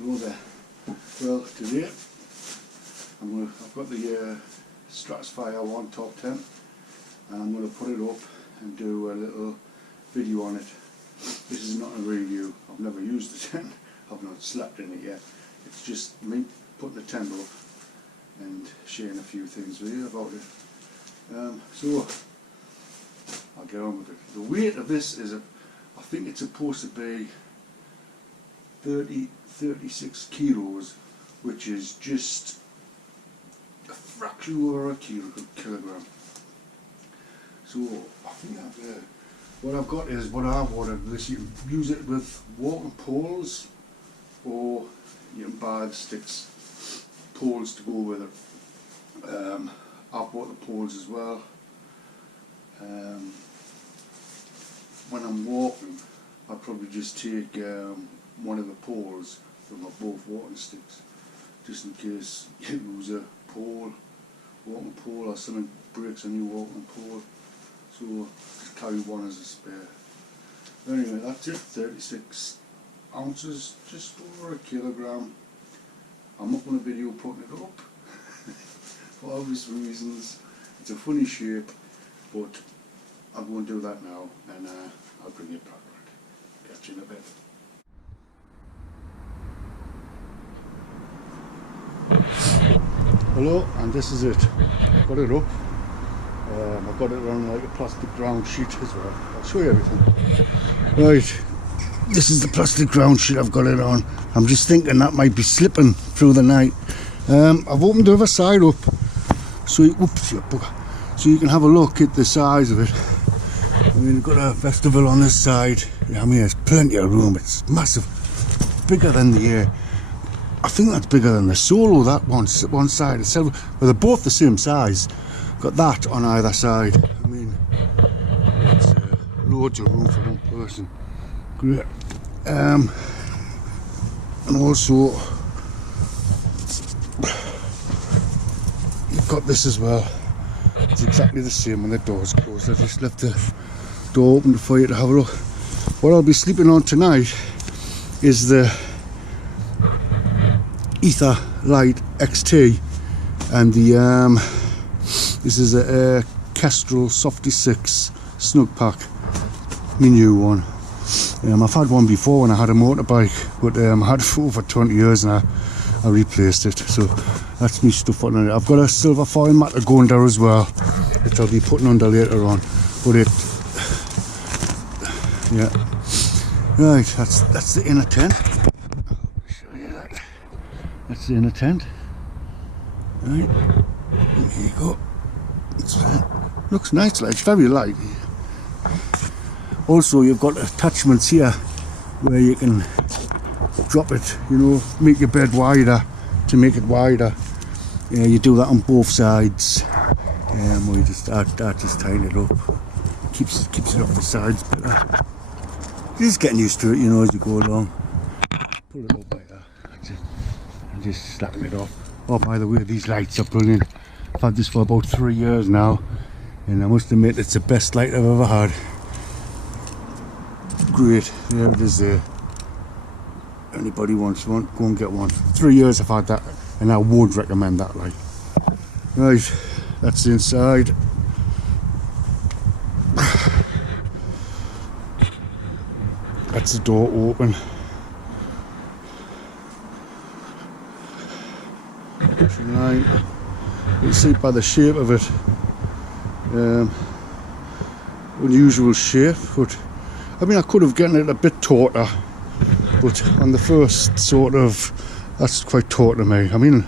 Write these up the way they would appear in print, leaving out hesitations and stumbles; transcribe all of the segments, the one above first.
Hello there. Well, today I've got the Stratospire 1 Tarptent, and I'm going to put it up and do a little video on it. This is not a review. I've never used the tent. I've not slept in it yet. It's just me putting the tent up and sharing a few things with you about it. So I'll get on with it. The weight of this is I think it's supposed to be 36 kilos, which is just a fraction over a kilogram. So I think what I've got is what I've ordered. This, you can use it with walking poles, or you can buy the sticks, poles to go with it. I've bought the poles as well. When I'm walking, I'll probably just take one of the poles from both walking sticks, just in case you lose a walking pole, or something breaks on your walking pole. So just carry one as a spare. Anyway, that's it. 36 ounces, just over a kilogram. I'm not going to video putting it up for obvious reasons. It's a funny shape, but I'm going to do that now, and I'll bring it back. Catch you in a bit. Hello, and this is it. Got it up. I've got it on like a plastic ground sheet as well. I'll show you everything. Right, this is the plastic ground sheet I've got it on. I'm just thinking that might be slipping through the night. I've opened the other side up so you can have a look at the size of it. I mean, we've got a vestibule on this side. I mean, there's plenty of room. It's massive, bigger than the I think that's bigger than the Solo, that one side itself. Well, they're both the same size. Got that on either side. I mean, it's loads of room for one person. Great. And also, you've got this as well. It's exactly the same when the door's closed. I just left the door open for you to have a look. What I'll be sleeping on tonight is the Ether Light XT, and the this is a Kestrel Softy 6 Snug Pack, my new one. I've had one before when I had a motorbike, but I had it for over 20 years and I replaced it. So that's me stuff on it. I've got a silver foil mat to go under as well, which I'll be putting under later on. But yeah, right. That's the inner tent. That's the inner tent. Right, there you go. Looks nice, like it's very light. Also, you've got attachments here where you can drop it, you know, make your bed wider to make it wider. Yeah, you do that on both sides. Or you just tighten it up. Keeps it off the sides better. You're just getting used to it, you know, as you go along. Pull it up like that. And just slapping it off. Oh, by the way, these lights are brilliant. I've had this for about 3 years now, and I must admit it's the best light I've ever had. Great. There it is there. Anybody wants one, go and get one. 3 years I've had that, and I would recommend that light. Right, that's the inside. That's the door open. Line. You can see by the shape of it, unusual shape, but I mean I could have gotten it a bit tauter, but on the first sort of, that's quite taut to me. I mean,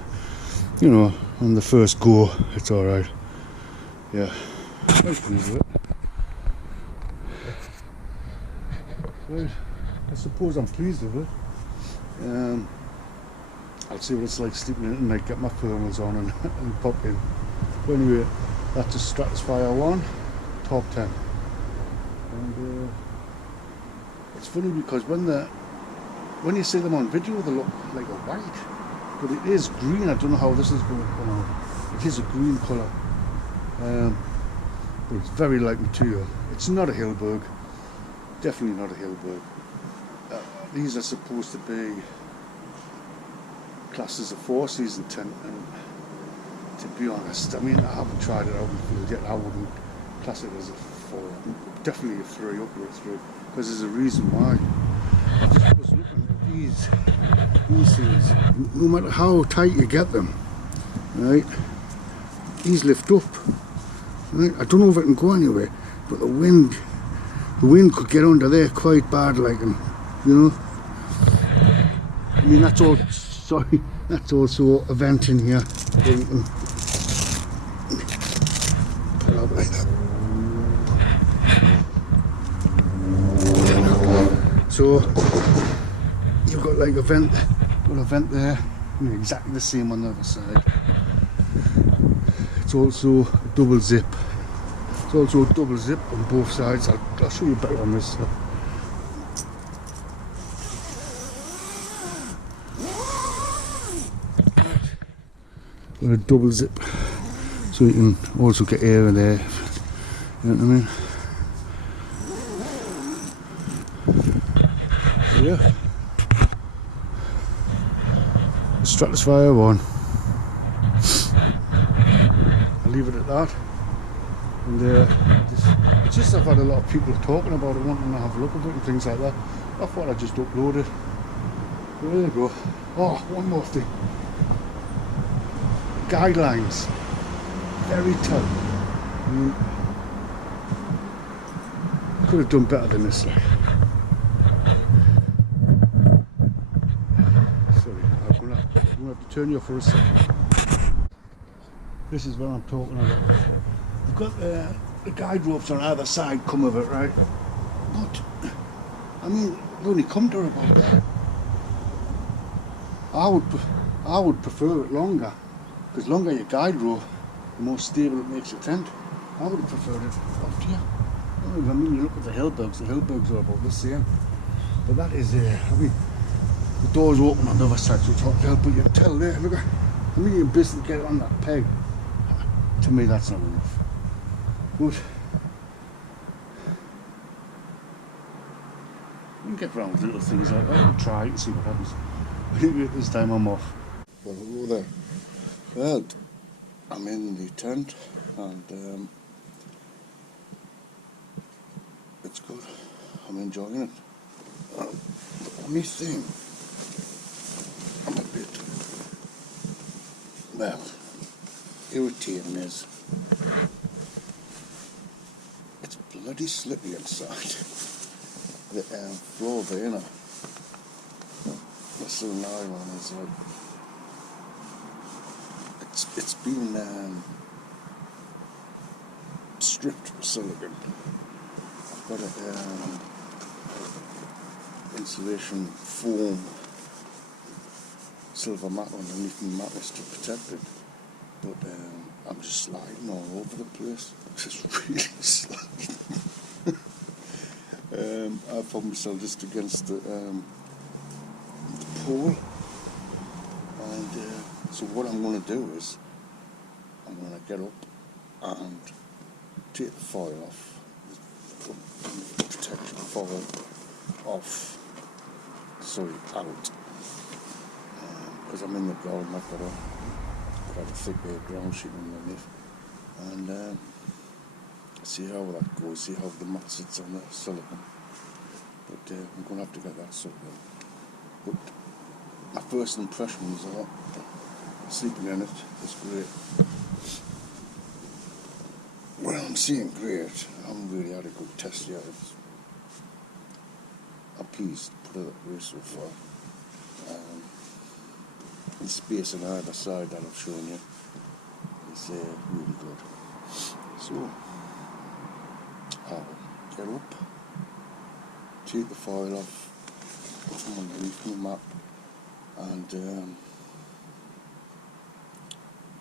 you know, on the first go it's alright. Yeah, I was pleased with it. Right. I suppose I'm pleased with it. I'll see what it's like sleeping in it and get my thermals on and pop in. But anyway, that's a Stratospire 1 Tarptent. And it's funny because when you see them on video, they look like a white, but it is green. I don't know how this is going to come out. It is a green colour, but it's very light material. It's not a Hilberg, definitely not a Hilberg. These are supposed to be classed as a 4-season tent, and to be honest, I mean, I haven't tried it out in the field yet. I wouldn't class it as a 4, definitely a 3, upper 3, because there's a reason why. I just was looking at these things, no matter how tight you get them, right, these lift up, right? I don't know if it can go anywhere, but the wind could get under there quite bad, like, and you know, I mean, that's all, sorry, that's also a vent in here, so you can pull out like that. So you've got like a vent there, and exactly the same on the other side. It's also double zip. It's also a double zip on both sides. I'll show you better on this. Got a double zip, so you can also get air in there. You know what I mean? Yeah, Stratospire 1. I'll leave it at that. And it's just I've had a lot of people talking about it, wanting to have a look at it and things like that. I thought I'd just upload it. There you go. Oh, one more thing. Guidelines. Very tight. Could have done better than this, like. I'm gonna have to turn you off for a second. This is what I'm talking about. You've got the guide ropes on either side come of it, right? But I mean, they only come to about that. I would prefer it longer, because longer your guide rope, the more stable it makes your tent. I would have preferred it up here. I mean, you look at the Hillbergs are about the same. But that is, I mean, the door's open on the other side, so it's hot to help, but you can tell there, look at, I mean, you can basically get it on that peg. To me, that's not enough. But you can get around with little things like that and try it and see what happens. Anyway, this time I'm off. Well, hello there. Well, I'm in the tent, and it's good. I'm enjoying it. The only thing I'm a bit, well, irritating is it's bloody slippy inside. The floor there, you know. This little nylon is like, it's been stripped with silicone. I've got a insulation foam silver mat underneath my mattress to protect it, but I'm just sliding all over the place. Just really sliding. I found myself just against the pole, and so what I'm going to do is I'm going to get up and take the foil off, protect the foil off, sorry, out, because I'm in the ground. I've got a thick ground sheet underneath, and see how that goes, see how the mat sits on the silicone. But I'm going to have to get that sorted out. But my first impressions are sleeping in it is great. Well, I'm seeing great. I haven't really had a good test yet. I'm pleased to put it that way so far. The space on either side that I've shown you is really good. So I'll get up, take the foil off, put them underneath my mat, and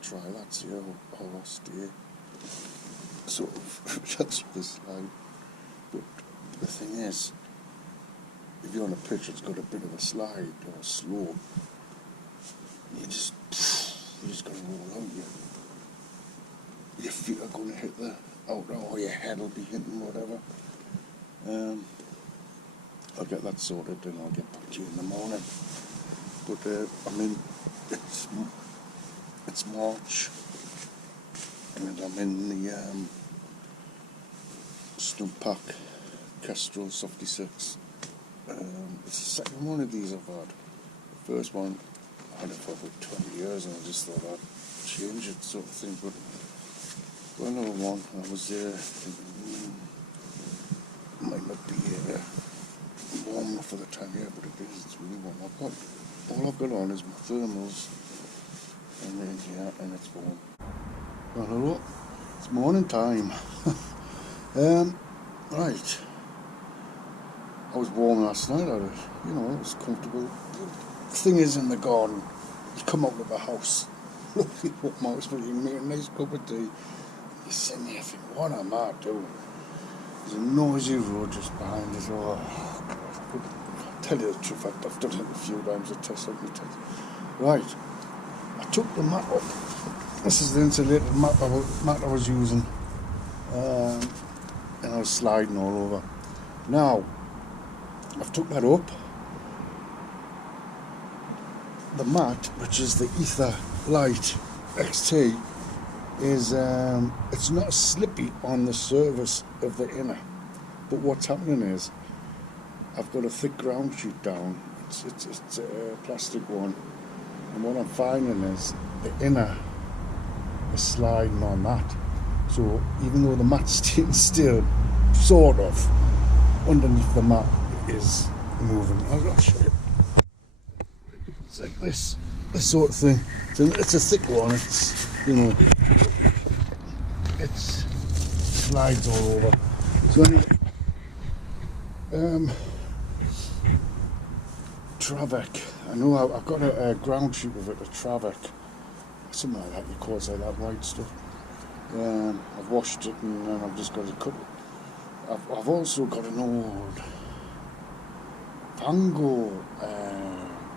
try that, see how I stay sort of just with the slide. But the thing is, if you're on a pitch that's got a bit of a slide or a slope, you just got to roll out. Your feet are going to hit the outer, or your head will be hitting whatever. I'll get that sorted and I'll get back to you in the morning. but I mean, it's March, and I'm in the Snowpack Kestrel 76. It's the second one of these I've had. The first one I had it for about 20 years, and I just thought I'd change it, sort of thing. But another one, I was thinking, might not be warm enough for the time of year, but it is. It's really warm. All I've got on is my thermals, and then and it's warm. Well, hello, it's morning time. Right. I was warm last night out of it. You know, it was comfortable. The thing is, in the garden, you come out of the house, look at my house, but you make a nice cup of tea. You sit there and think, what am I doing? There's a noisy road just behind us. Oh, God. But I'll tell you the truth, I've done it a few times to test out my test. Right. I took the mat up. This is the insulated mat I was using. And I was sliding all over. Now, I've took that up. The mat, which is the Ether Light XT, is it's not slippy on the surface of the inner, but what's happening is I've got a thick ground sheet down. It's a plastic one, and what I'm finding is the inner is sliding on that. So even though the mat's staying still, sort of, underneath the mat is moving. I'll show you. It's like this sort of thing. It's a thick one. It's, you know, it slides all over. So anyway, Travec. I know I've got a ground sheet with it, a Travec, something like that. You call it like that white stuff. I've washed it and then I've just got to cut it. I've also got an old Vango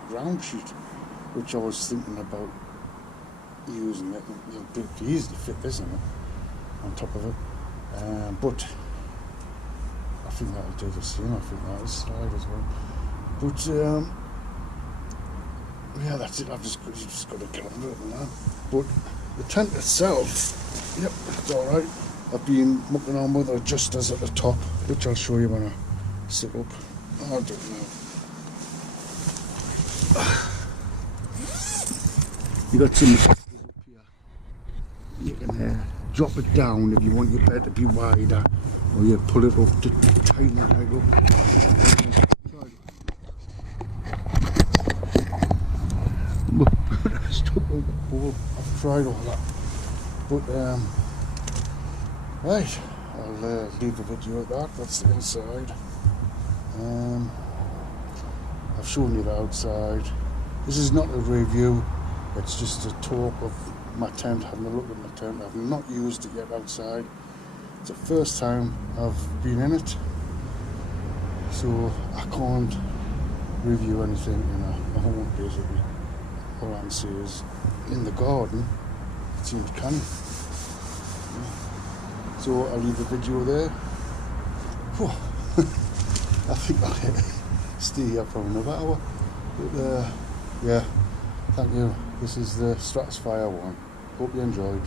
ground sheet, which I was thinking about using it. It'll be easy to fit this in it, on top of it. But I think that'll do the same. I think that'll slide as well. But yeah, that's it. I've just got to get under it now. But the tent itself, yep, it's all right. I've been mucking on with adjusters at the top, which I'll show you when I sit up. I'll do it now. You got some adjusters up here. You can drop it down if you want your bed to be wider, or you pull it up to tighten it right up. I've tried all that, but right, I'll leave the video at that. That's the inside. I've shown you the outside. This is not a review, it's just a talk of my tent, having a look at my tent. I've not used it yet outside. It's the first time I've been in it, so I can't review anything in a home, basically. All I can say is, in the garden, it seems canny. Yeah. So I'll leave the video there. Whew. I think I'll stay here for another hour. But yeah, thank you. This is the Stratospire one. Hope you enjoyed.